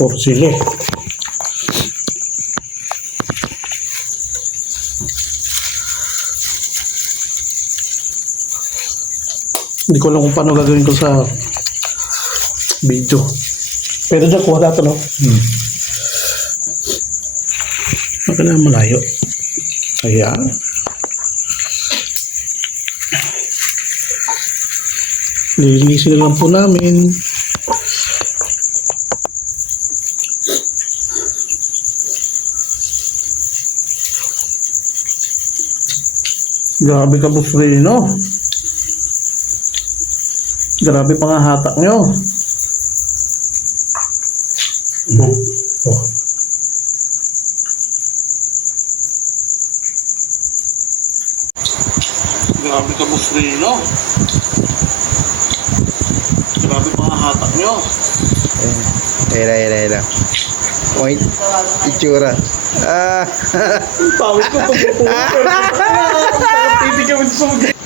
Puro sili. Hindi ko alam kung paano gagawin ko sa video. Pero dyan, kuha natin, no? Baka na malayo. Ayan. Lilinisin na lang po namin. Grabe ka, Boss Reno. Grabe pa nga hatak nyo. Oh. Grabe ka, Boss Reno. Grabe pa nga hatak nyo. Era. Point. Itsura. Pawis ko pagpupulo. Pipi ka mo sumugay.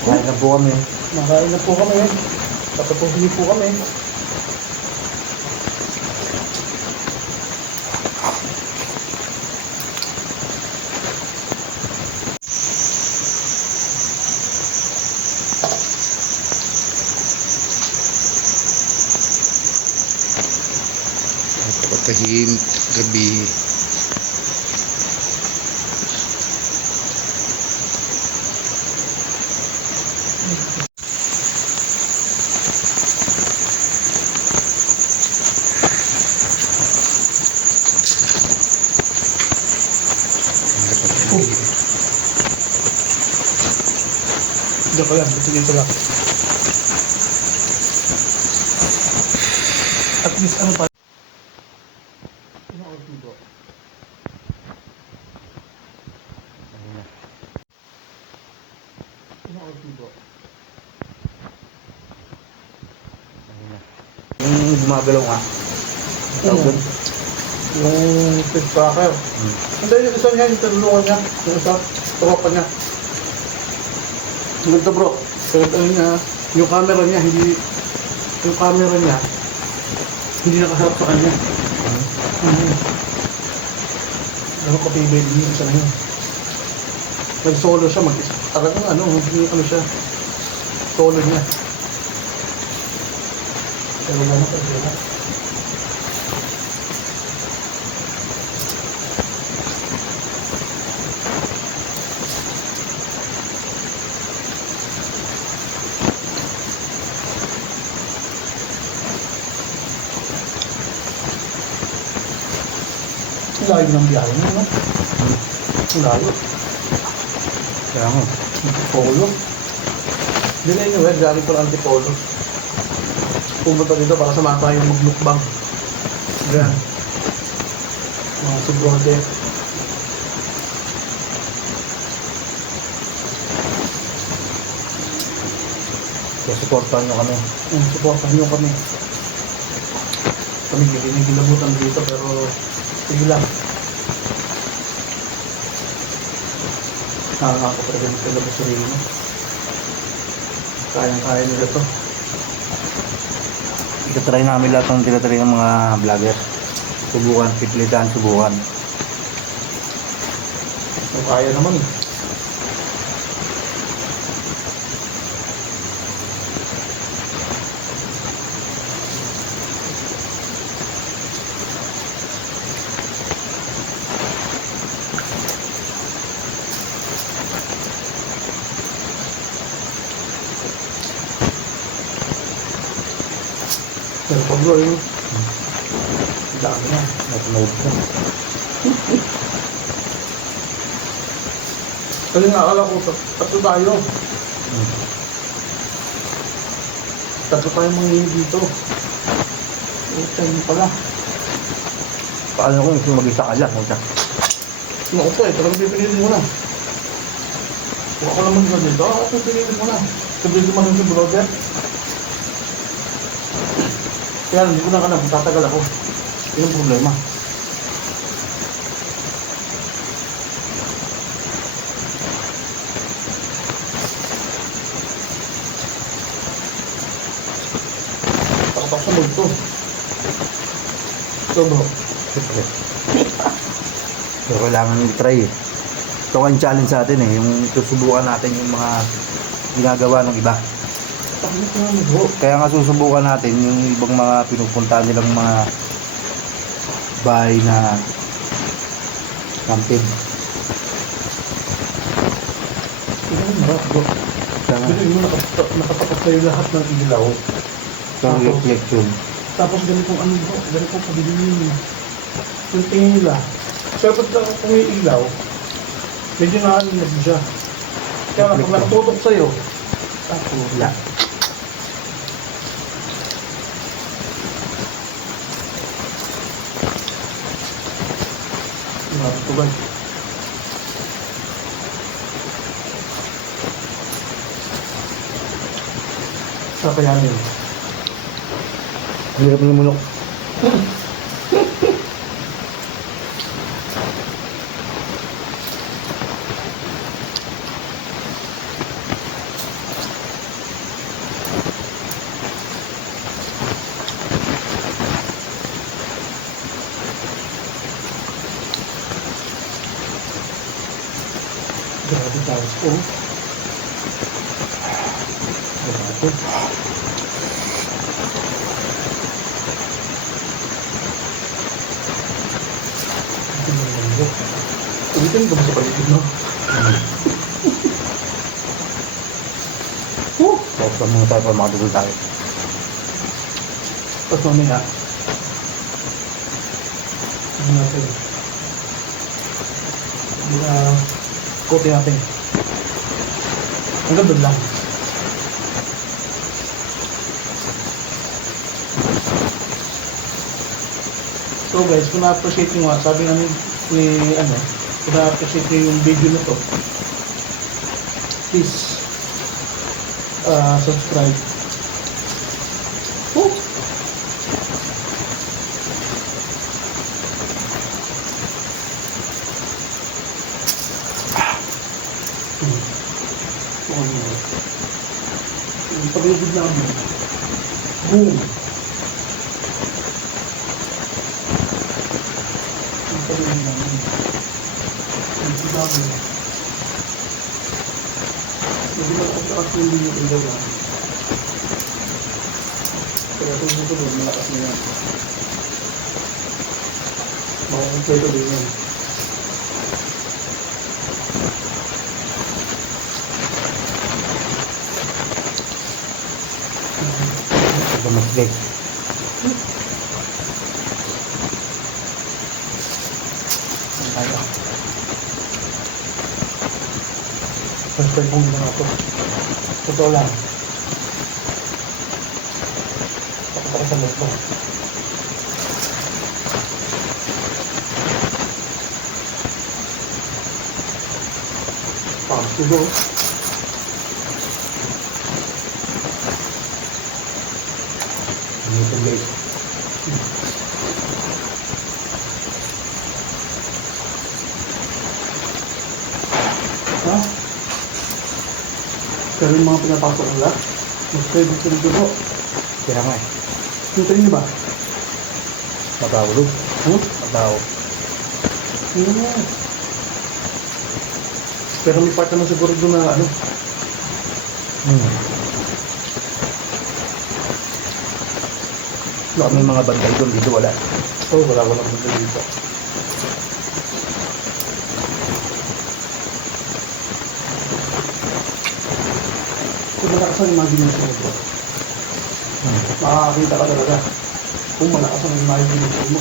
Kain na po kami. Makain na po kami. Tapos po kami. Patahin gabi. Diyan ko lang. Bitigyan ko lang. At least ano pa. Yung gumagalaw nga. Yung fish cracker. Hindi, yung isa niya, yung tinulungan niya. Yung isa, tropa niya. Ganito bro. Pero ano niya, yung camera niya, hindi nakaharap sa kanya. Ano ko pibig niya, isa na yun. Nag-solo siya, talagang ano siya. Solo niya. Pero ano ka siya? Layo ng biyahe mo, no? Layo. Kaya mo. Antipolo. Dinayin nyo, galing ko ng Antipolo. Pumunta dito para samahan tayo maglukbang. Yan. Mga subrode. Kaya supportan nyo kami. Supportan nyo kami. Kami ginigilabutan dito pero sige lang. Nakakako talaga dito na sa sarili mo. Kayang-kaya nila to. Itatry namin lahat ng tinatry ng mga vlogger. Subukan, piplitan, subukan. So, kaya naman eh. Pero pag bro yun, dami na. Nag-note na. Kasi nakakala ko, tatlo tayo. Tatlo tayo mangingi dito. Ito yun pala. Paano kung gusto mag-isa ka lang? Naku po eh, talagang pipilitin mo na. Kung ako naman dito dito, ako pipilitin mo na. Sabihin mo na si brother. Kaya hindi ko na alam, tatagal ako. Yun ang problema. ako sa mood ko. So bro, Siyempre. So, kailangan i-try eh. Ito ang challenge sa atin eh, yung susubukan natin yung mga ginagawa ng iba. takot ko naman bro. Kaya nga susubukan natin yung ibang mga pinupuntahan nilang mga bahay na camping. Tignan mo bro. Tama. Bilhin mo nakatapat sa'yo lahat ng ilaw. Sa reflection. Tapos ganitong ano bro, ganitong pabilin. Yung tingin nila. Pero pag kung may ilaw, medyo nakalinag mo siya. Kaya lang, pag nakatutok sa'yo, tapos Wala. ito guys. Sa kaya yun. Ang hirap ng munok. Grabe guys ko. Grabe. Ulitin ko ba sa paligid no? Tapos lang muna tayo para makadugol tayo. Tapos mamaya. Tignan natin. Kote natin. Hanggang doon lang. So guys, kung na-appreciate nyo nga, sabi namin ni ano, kung na-appreciate nyo yung video na to, please subscribe. Oh! Yung pag-ibig namin. Boom! Yung pag-ibig namin. Yung pag-ibig namin. Hindi mo kapag hindi yung ilaw lang. Kaya kung dito doon, malakas na yan. Makakapwede din yan. Ito mas big. Kaya. First time kong ginawa to. Totoo lang. Takot ako sa loob ko. Pump to go. Ito guys. Ha? Pero yung mga pinapasok nila, mas pwede sila dugo. Kaya nga eh. Hintayin niyo ba? Matawalog. Mataw. Hmm. Pero may part naman siguro doon na ano, Baka may mga bantay doon, dito wala. oh, wala nang dito. Kung malakas ang imagination mo, bro, makakakita ka talaga kung malakas ang imagination mo.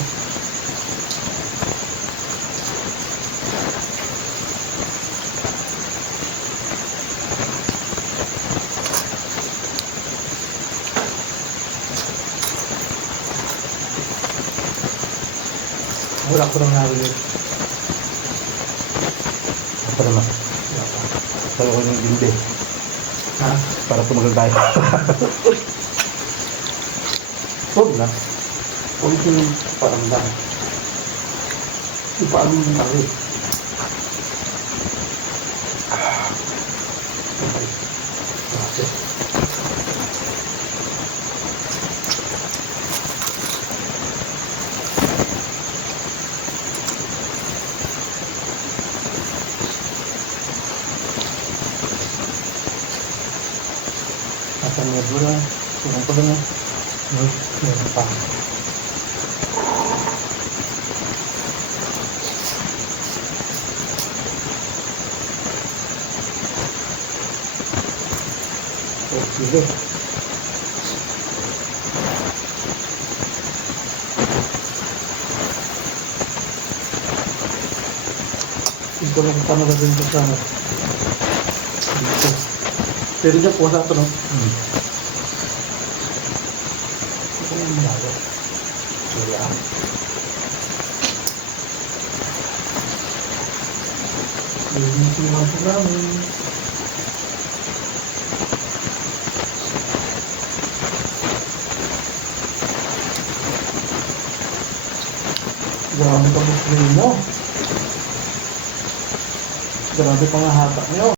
Wala ko nang narinig. Ako naman. Wala pa. Tayo ko yung dinde. Ha? Para tumagal tayo. Huwag na. Huwag yung paramdam. Yung paramdam na rin. Okay. Kasamad mo lang. Sulang pa lang. Meron pa. Okay. Hindi ko lang kung paano gagawin ko sa dito. Pero dyan po sa ito, no? Ito yung malaga. Kaya. Yung sinumanto namin. Grabe ka mo. Grabe pang hata niyo.